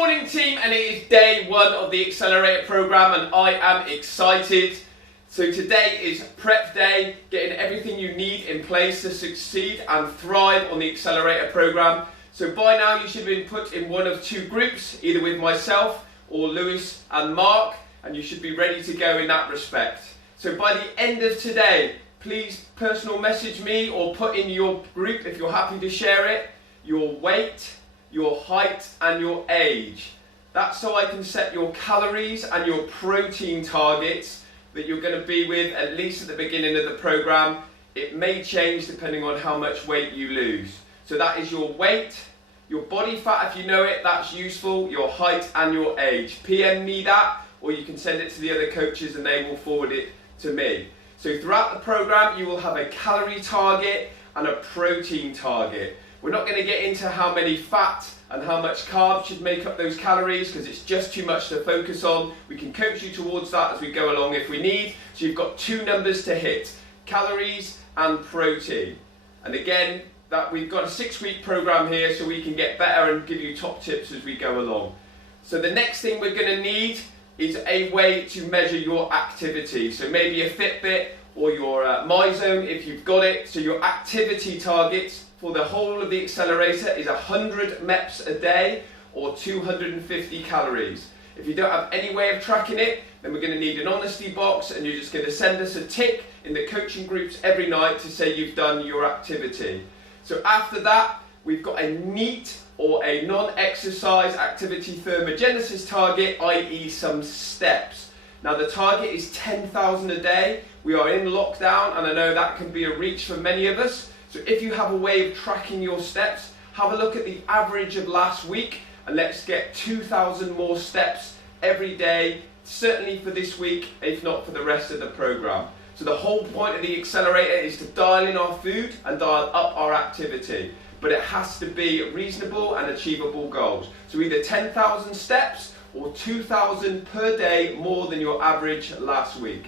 morning team, and it is day one of the Accelerator program and I am excited. So today is prep day, getting everything you need in place to succeed and thrive on the Accelerator program. So by now you should have been put in one of two groups, either with myself or Lewis and Mark, and you should be ready to go in that respect. So by the end of today, please personal message me or put in your group, if you're happy to share it, your weight, your height and your age. That's so I can set your calories and your protein targets that you're going to be with at least at the beginning of the program. It may change depending on how much weight you lose. So that is your weight, your body fat if you know it, that's useful, your height and your age. PM me that, or you can send it to the other coaches and they will forward it to me. So throughout the program you will have a calorie target and a protein target. We're not going to get into how many fat and how much carbs should make up those calories because it's just too much to focus on. We can coach you towards that as we go along if we need. So you've got two numbers to hit, calories and protein. And again, that we've got a 6-week program here so we can get better and give you top tips as we go along. So the next thing we're going to need is a way to measure your activity. So maybe a Fitbit or your MyZone if you've got it. So your activity targets for the whole of the Accelerator is 100 MEPs a day or 250 calories. If you don't have any way of tracking it, then we're going to need an honesty box and you're just going to send us a tick in the coaching groups every night to say you've done your activity. So after that, we've got a NEAT or a non-exercise activity thermogenesis target, i.e. some steps. Now the target is 10,000 a day. We are in lockdown and I know that can be a reach for many of us. So if you have a way of tracking your steps, have a look at the average of last week and let's get 2,000 more steps every day, certainly for this week, if not for the rest of the program. So the whole point of the Accelerator is to dial in our food and dial up our activity, but it has to be reasonable and achievable goals. So either 10,000 steps or 2,000 per day more than your average last week.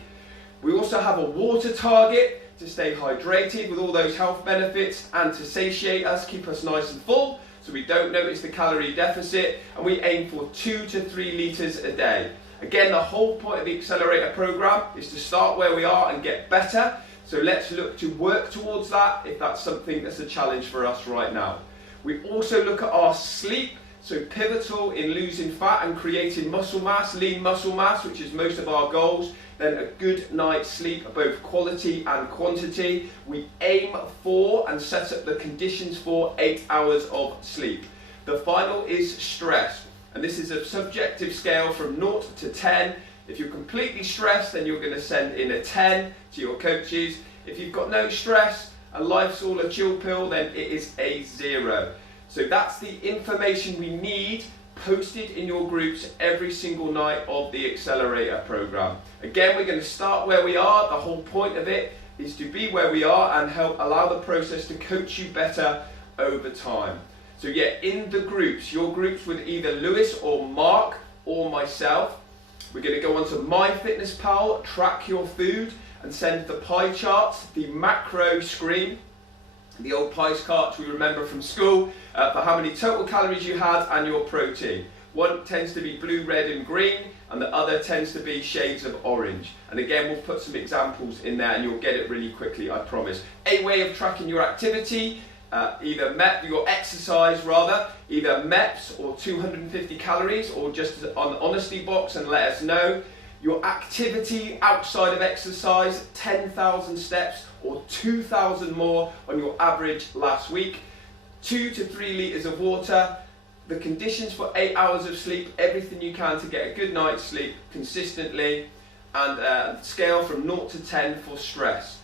We also have a water target to stay hydrated with all those health benefits and to satiate us, keep us nice and full so we don't notice the calorie deficit, and we aim for 2 to 3 litres a day. Again, the whole point of the Accelerator program is to start where we are and get better, so let's look to work towards that if that's something that's a challenge for us right now. We also look at our sleep, so pivotal in losing fat and creating muscle mass, lean muscle mass, which is most of our goals. Then a good night's sleep, both quality and quantity. We aim for and set up the conditions for 8 hours of sleep. The final is stress, and this is a subjective scale from 0 to 10. If you're completely stressed, then you're going to send in a 10 to your coaches. If you've got no stress and life's all a chill pill, then it is a 0. So that's the information we need posted in your groups every single night of the Accelerator program. Again, we're going to start where we are. The whole point of it is to be where we are and help allow the process to coach you better over time. So yeah, in the groups, your groups with either Lewis or Mark or myself, we're going to go onto MyFitnessPal, track your food and send the pie charts, the macro screen, the old pie charts we remember from school, for how many total calories you had and your protein. One tends to be blue, red and green, and the other tends to be shades of orange. And again, we'll put some examples in there and you'll get it really quickly, I promise. A way of tracking your activity, either your exercise rather, either MEPs or 250 calories, or just on the honesty box and let us know. Your activity outside of exercise, 10,000 steps or 2,000 more on your average last week. 2 to 3 litres of water. The conditions for 8 hours of sleep, everything you can to get a good night's sleep consistently, and scale from 0 to 10 for stress.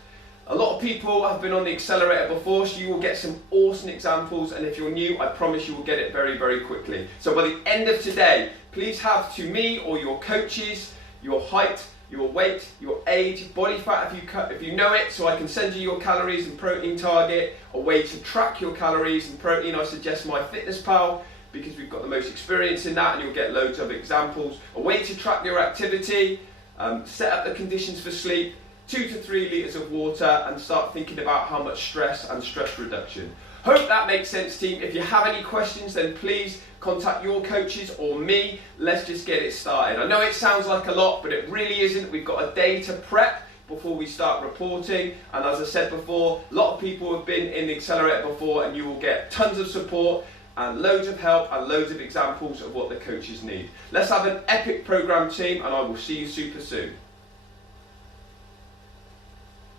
A lot of people have been on the Accelerator before, so you will get some awesome examples, and if you're new, I promise you will get it very, very quickly. So by the end of today, please have to me or your coaches your height, your weight, your age, body fat if you know it, so I can send you your calories and protein target. A way to track your calories and protein, I suggest MyFitnessPal because we've got the most experience in that and you'll get loads of examples. A way to track your activity, set up the conditions for sleep, 2 to 3 litres of water and start thinking about how much stress and stress reduction. Hope that makes sense, team. If you have any questions, then please contact your coaches or me. Let's just get it started. I know it sounds like a lot, but it really isn't. We've got a day to prep before we start reporting, and as I said before, a lot of people have been in the Accelerator before, and you will get tons of support and loads of help and loads of examples of what the coaches need. Let's have an epic program, team, and I will see you super soon.